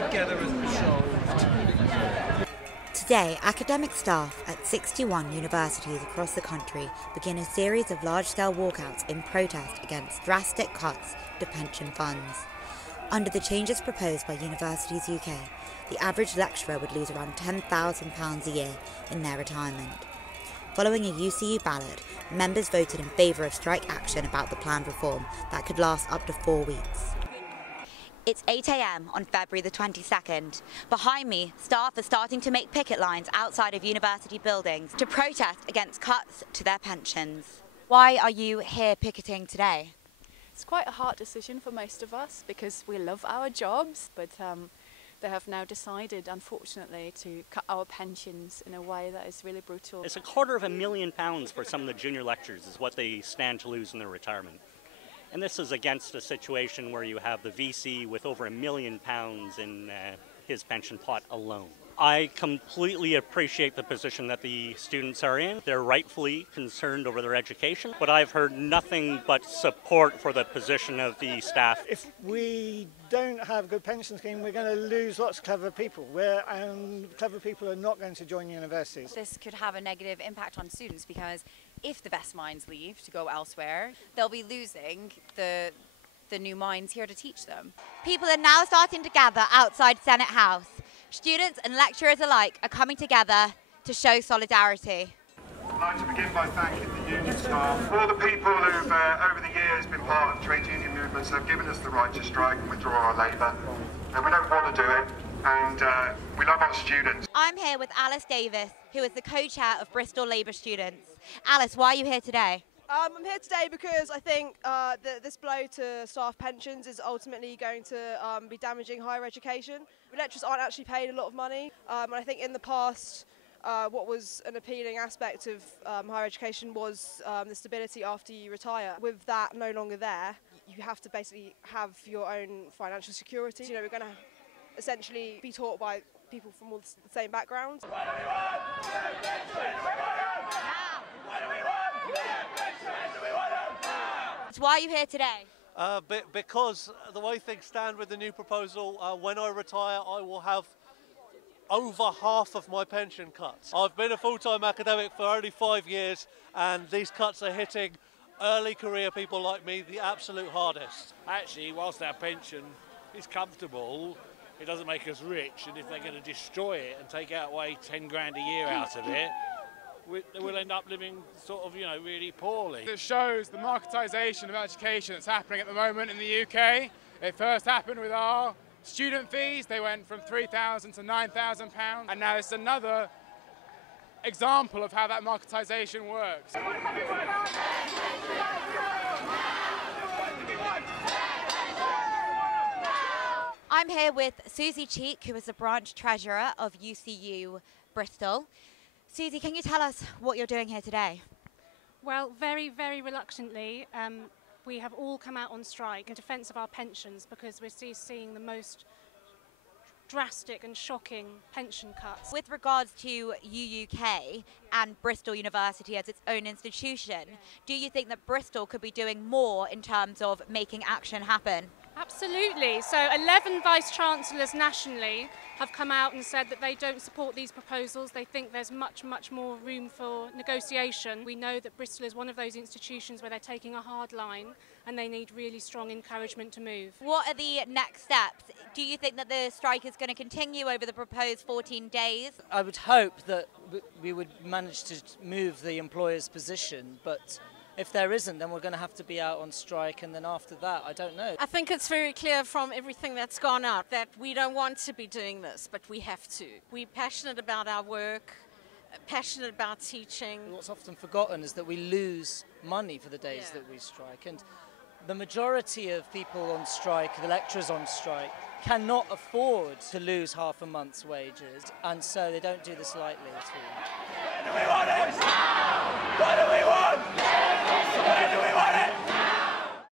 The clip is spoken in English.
together as resolved. Today, academic staff at 61 universities across the country begin a series of large-scale walkouts in protest against drastic cuts to pension funds. Under the changes proposed by Universities UK, the average lecturer would lose around £10,000 a year in their retirement. Following a UCU ballot, members voted in favour of strike action about the planned reform that could last up to 4 weeks. It's 8 a.m. on February the 22nd. Behind me, staff are starting to make picket lines outside of university buildings to protest against cuts to their pensions. Why are you here picketing today? It's quite a hard decision for most of us because we love our jobs, but they have now decided, unfortunately, to cut our pensions in a way that is really brutal. It's £250,000 for some of the junior lecturers is what they stand to lose in their retirement. And this is against a situation where you have the VC with over £1 million in his pension pot alone. I completely appreciate the position that the students are in. They're rightfully concerned over their education, but I've heard nothing but support for the position of the staff. If we don't have a good pension scheme, we're going to lose lots of clever people, and clever people are not going to join universities. This could have a negative impact on students because if the best minds leave to go elsewhere, they'll be losing the new minds here to teach them. People are now starting to gather outside Senate House. Students and lecturers alike are coming together to show solidarity. I'd like to begin by thanking the union staff, all the people who've over the years been part of trade union movements, have given us the right to strike and withdraw our labour. And we don't want to do it, and we love our students. I'm here with Alice Davis, who is the co-chair of Bristol Labour Students. Alice, why are you here today? I'm here today because I think this blow to staff pensions is ultimately going to be damaging higher education. Lecturers aren't actually paid a lot of money, and I think in the past what was an appealing aspect of higher education was the stability after you retire. With that no longer there, you have to basically have your own financial security. You know, we're going to essentially be taught by people from all the same backgrounds. Why are you here today? Because the way things stand with the new proposal, when I retire I will have over half of my pension cuts. I've been a full-time academic for only 5 years and these cuts are hitting early career people like me the absolute hardest. Actually, whilst our pension is comfortable, it doesn't make us rich, and if they're going to destroy it and take out away 10 grand a year out of it, we'll end up living sort of, really poorly. It shows the marketisation of education that's happening at the moment in the UK. It first happened with our student fees. They went from £3,000 to £9,000, and now it's another example of how that marketisation works. I'm here with Susie Cheek, who is the branch treasurer of UCU Bristol. Susie, can you tell us what you're doing here today? Well, very, very reluctantly, we have all come out on strike in defence of our pensions because we're seeing the most drastic and shocking pension cuts. With regards to UUK and Bristol University as its own institution, do you think that Bristol could be doing more in terms of making action happen? Absolutely. So 11 Vice-Chancellors nationally have come out and said that they don't support these proposals. They think there's much, much more room for negotiation. We know that Bristol is one of those institutions where they're taking a hard line and they need really strong encouragement to move. What are the next steps? Do you think that the strike is going to continue over the proposed 14 days? I would hope that we would manage to move the employer's position, but if there isn't, then we're going to have to be out on strike, and then after that, I don't know. I think it's very clear from everything that's gone out that we don't want to be doing this, but we have to. We're passionate about our work, passionate about teaching. What's often forgotten is that we lose money for the days that we strike, and the majority of people on strike, the lecturers on strike, cannot afford to lose half a month's wages, and so they don't do this lightly at all. What do we want? What do we want? Where do we want it?